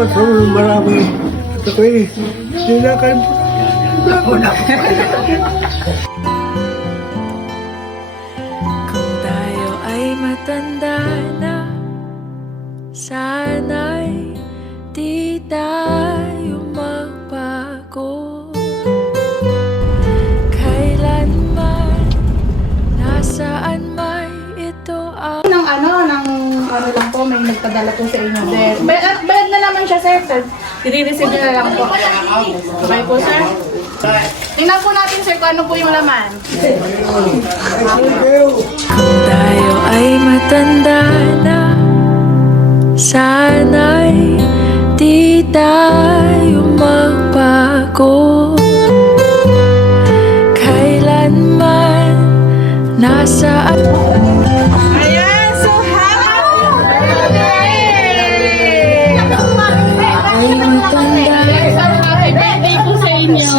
Salamat sa marami. At ako'y sinakan po. Kung tayo ay matanda na, sana'y di tayo magbago. Kailanman, nasaan may ito ang ng ano lang po, may nagpadala po sa inyo, sir. Bayad na naman siya, sir. I-receive na lang po. Okay po, sir. Tingnan po natin, sir, kung ano po yung laman. Kung tayo ay matanda na, sana'y di tayo magbago. Kailanman, nasaan Ayan, so happy birthday! ay matanda Happy birthday po sa inyo.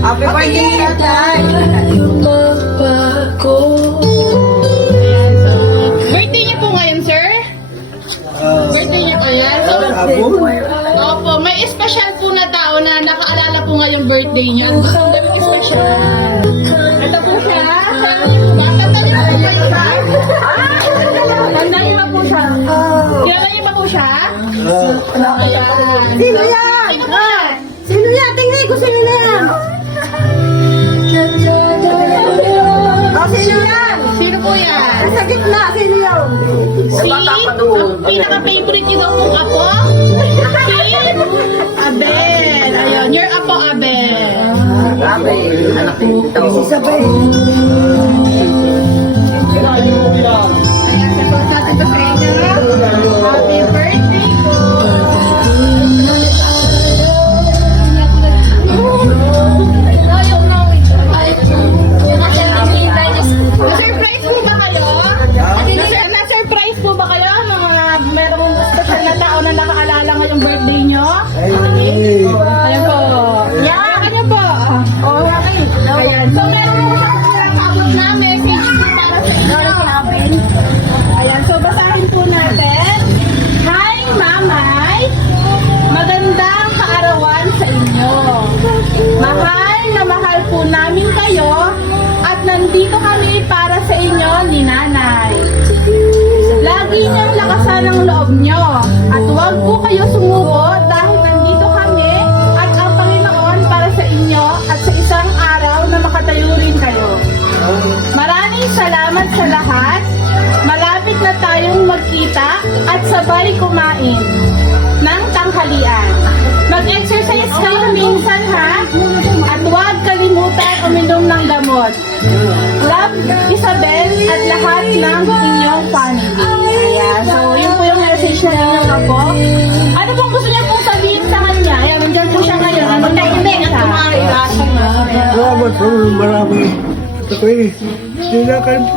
Happy birthday, tatay! Tayo magbago. Birthday niyo po ngayon, sir? Birthday niyo po yan? So, opo, may special po na tao na nakaalala po ngayong birthday niyo. Ang gusto namin special. Ito po siya. Tanda niyo ba po siya? Tanda niyo ba po siya? Kilala niyo ba po siya? Sino yan? Sino po yan? Sino yan? Tingnan ko sino yan. Sino yan? Sino po yan? Sa gitna, sino yan? Si, ang pinaka-favorite niyo daw pong apo? Si Abel. Ayun, your apo Abel. Anak nito. Ayan, support natin to sa inyo. Happy birthday po. Na-surprise po ba kayo? Na-surprise po ba kayo ng mga merong special na tao na nakaalala ngayong birthday nyo? Ayan po. Yan, ano po? Ayan. So, meron po siyang nakabot na message para sa inyo. Ayan, so basahin po natin. Hi, Mamay! Magandang kaarawan sa inyo. Mahal na mahal po namin kayo at nandito kami para sa inyo ni Nanay. Lagi niyang lakasan ang loob niyo at huwag po kayo sumuko dahil nandito kami at ang Panginoon para sa inyo at sa isang araw na makatayo rin kayo. Maraming salamat sa lahat. Malapit na tayong magkita at sabay kumain ng tanghalian. Mag-exercise kayo minsan ha at huwag kalimutan uminom ng gamot. Love, Isabel at lahat ng inyong family. Ayan, so yun po yung message na inyong ako. Ano pong gusto niya pong sabihin sa kanya? Ayan, nandyan po siya ngayon. Ano na hindi? Salamat sa marami. At ako'y sinakan po.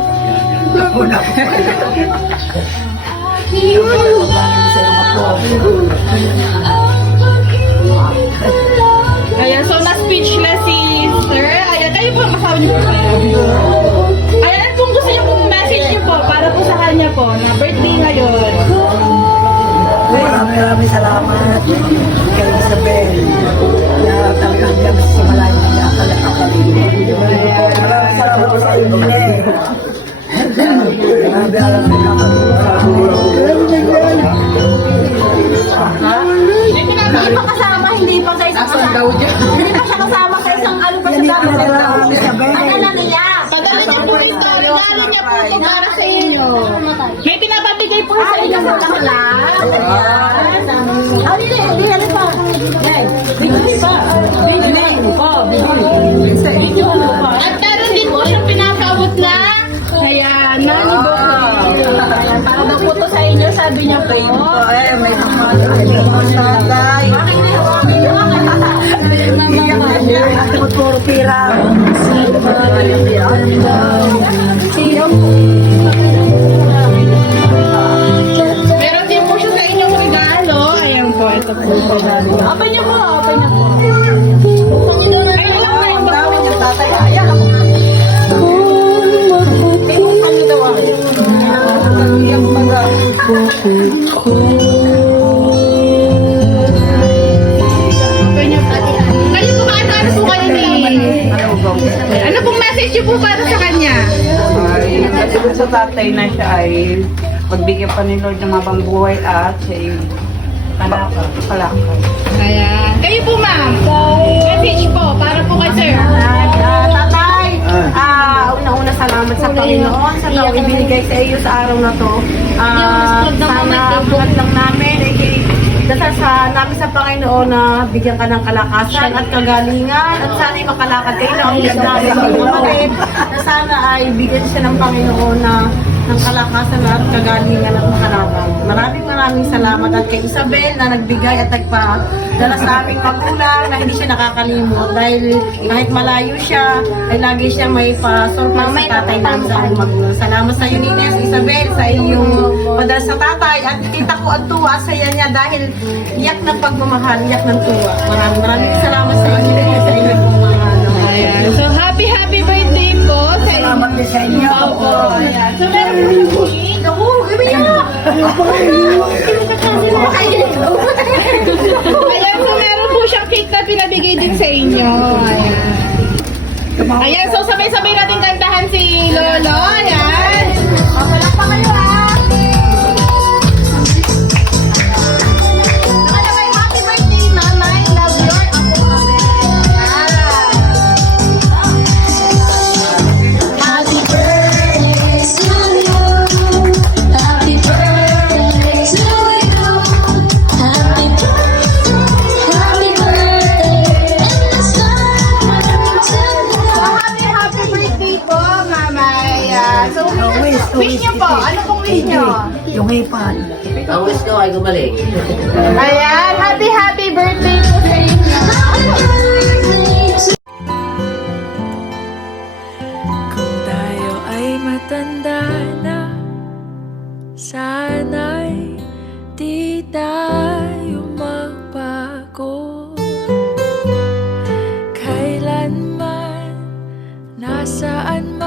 Ayan, so na-speechless si Sir. Ayan, kayo po ang asawa niyo po. Ayan, kung gusto niyo pong message niyo po para po sa kanya po na birthday ngayon. Maraming salamat kay Isabel na talagang gabi sa malayo niya maraming salamat po sa inyo Hindi pa kasama, hindi pa sa isang hindi pa siya kasama sa isang ano pa sa dami. Padala niya. Padala niya po ito. Regalo niya po ito para sa inyo. May pinapabigay po sa inyo sa kanila. Ah, hindi pa. Hindi pa. At meron din po siyang pinapaabot na kaya nani po. Para daw po to sa inyo, sabi niya po. may puro pira Meron din po siya sa inyong regalo. Ayan po, ito po. Open niyo po, open niyo po. Ayun lang na yung bawin niya, tatay. Ayan ako. puso ko. para sa kanya? Ay, kasi sa tatay na siya ay pagbigyan pa ni Lord ng mabang buhay at siya ay kalakal. Ayan. Kayo po, ma'am. Message po, para po kay sir. Tatay, una-una salamat sa Panginoon sa taong ibinigay sa iyo sa araw na to. Sana buhat lang namin, dasal namin sa Panginoon na bigyan ka ng kalakasan at kagalingan at sana'y makalakad kayo na ang namin ng kapatid na sana ay bigyan siya ng Panginoon na ng kalakasan at kagalingan at makalakad. Maraming salamat at kay Isabel na nagbigay at nagpadala sa aming magulang na hindi siya nakakalimot dahil kahit malayo siya ay lagi siya may pa-surprise sa tatay namin sa aming magulang. Salamat sa iyo, Nines, Isabel, sa iyong padala sa tatay at kita ko ang tuwa sa niya dahil iyak ng pagmamahal, iyak ng tuwa. Maraming salamat sa inyo sa inyong mga Ayan. So, happy birthday po sa inyo. Salamat din sa inyo. Opo. Ayan. So, meron po siyang cake. Ako, Ayan, so meron po siyang cake na pinabigay din sa inyo. Ayan. Ayan, so sabay-sabay natin kantahan si Lolo. Ayan. Walang pa kayo Nakalagay, happy birthday, Mama. I love your Apo Happy birthday to you. Happy birthday to you. Happy birthday, and let's start tonight. Happy birthday po, Mama. Ayan. So, wish niyo po. Ano pong wish niyo? Yung ipan. Ang wish ko ay gumaling. Ayan. Happy birthday po sa inyo. Kung tayo ay matanda na, sana'y di tayo magbago. Kailanman, nasaan